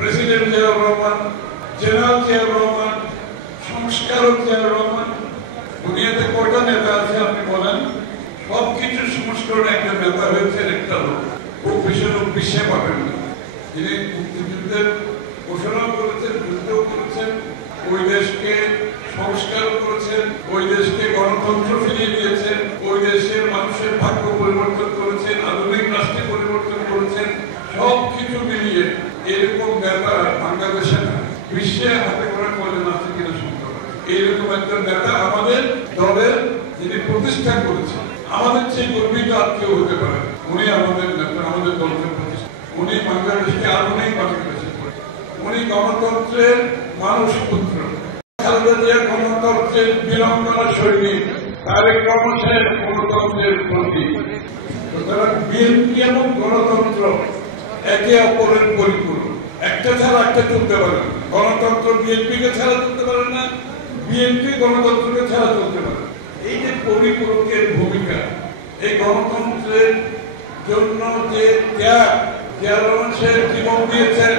President Ziaur Rahman, general Ziaur Rahman, সংস্কারক জিয়াউর রহমান। দুনিয়াতে কয়টা নেতা আছে আপনি বলেন? সবকিছু সংস্করণে একটা নেতা হয়েছে একটা লোক, খুব বেশি লোক বিশ্বে পাবেন না, যিনি মুক্তিযুদ্ধের ঘোষণা করেছেন, যুদ্ধ করেছেন, ওই দেশকে সংস্কার করেছেন, ওই দেশকে গণতন্ত্র ফিরিয়ে দিয়েছেন, ওই দেশের মানুষের ভাগ্য পরিবর্তন করেছেন, আধুনিক রাষ্ট্রে পরিবর্তন করেছেন। সবকিছু মিলিয়ে এরকম নেতা বাংলাদেশে না, বিশ্বে হাতে করে কয়জন আছে কিনা সন্দেহ। এইরকম একজন নেতা আমাদের দলের যিনি প্রতিষ্ঠা করেছেন, আমাদের চেয়ে গর্বিত আর কেউ হতে পারে। উনি আমাদের নেতা, আমাদের দলকে প্রতিষ্ঠা, উনি বাংলাদেশকে আধুনিক বাংলাদেশে করেছেন। উনি গণতন্ত্রের মানুষ পুত্র, খালেদা জিয়া গণতন্ত্রের বিড়ম্বনা সৈনিক, তারেক রহমান গণতন্ত্রের প্রতীক। সুতরাং বিএনপি এবং গণতন্ত্র একে অপরের পরিপূরক, একটা ছাড়া একটা চলতে পারে না। গণতন্ত্র বিএনপিকে ছাড়া চলতে পারে না, বিএনপি গণতন্ত্রকে ছাড়া চলতে পারে। এই যে পরিপূরকের ভূমিকা, এই গণতন্ত্রের জন্য যে ত্যাগ, জিয়াউর রহমান সাহেব জীবন দিয়েছেন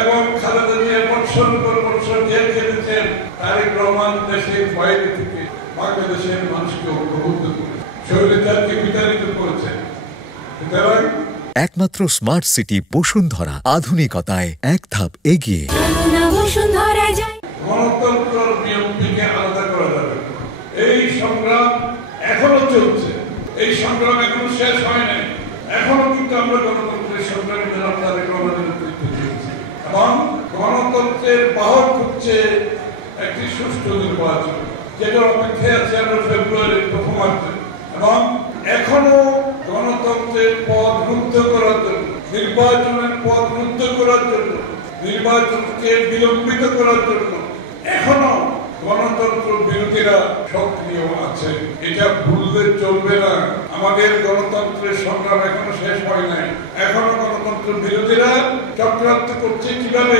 এবং খালেদা জিয়া বৎসর পর বৎসর জেল খেটেছেন, তারেক রহমান দেশের বাইরে থেকে বাংলাদেশের মানুষকে ঐক্যবদ্ধ করে স্বৈরাচারকে বিতাড়িত করেছেন। সুতরাং একমাত্র স্মার্ট সিটি বসুন্ধরা, আধুনিকতায় এক ধাপ এগিয়ে। গণতন্ত্রের নিয়ম থেকে আলাদা করা যাবে, এই সংগ্রাম এখনো চলছে, এই সংগ্রাম এখনো শেষ হয় নাই। এখনো কিন্তু আমরা গণতন্ত্রের সংগ্রামে জনাব তারেক রহমানের নেতৃত্ব দিয়েছি এবং গণতন্ত্রের বাহক হচ্ছে একটি সুষ্ঠু নির্বাচন, যেটার অপেক্ষায় আছে আমরা ফেব্রুয়ারির প্রথমার্ধে। এবং এখনো গণতন্ত্রের পথ রুদ্ধ করার জন্য, নির্বাচনের পথ রুদ্ধ করার জন্য, নির্বাচনকে বিলম্বিত করার জন্য এখনো গণতন্ত্র বিরোধীরা সক্রিয় আছে। এটা ভুললে চলবে না। আমাদের গণতন্ত্রের সংগ্রাম এখনো শেষ হয় নাই। এখনো গণতন্ত্র বিরোধীরা চক্রান্ত করছে কিভাবে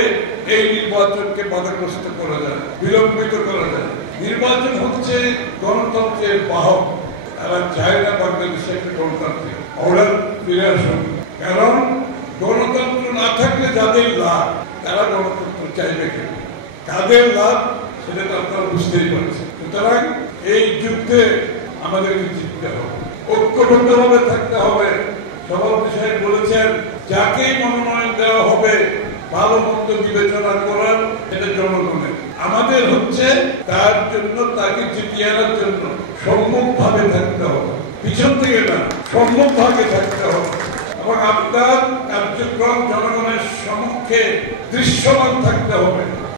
এই নির্বাচনকে বাধাগ্রস্ত করা যায়, বিলম্বিত করা যায়। নির্বাচন হচ্ছে গণতন্ত্রের বাহক। তারা চায় না বাংলাদেশে একটা গণতান্ত্রিক অর্ডার ফিরে আসুন, কারণ গণতন্ত্র না থাকলে যাদের লাভ, তারা গণতন্ত্র চাইবে কেন, কাদের লাভ সেটা তো আপনারা বুঝতেই পারছেন। সুতরাং এই যুদ্ধে আমাদেরকে জিততে হবে, ঐক্যবদ্ধভাবে থাকতে হবে। সভাপতি সাহেব বলেছেন, যাকেই মনোনয়ন দেওয়া হবে ভালো মন্দ বিবেচনা করার এটা জনগণের। আমাদের হচ্ছে তার জন্য, তাকে জিতিয়ে আনার জন্য সম্মুখ ভাবে থাকতে হবে, পিছন থেকে না, সম্মুখ ভাবে থাকতে হবে এবং আপনার কার্যক্রম জনগণের সম্মুখে দৃশ্যমান থাকতে হবে।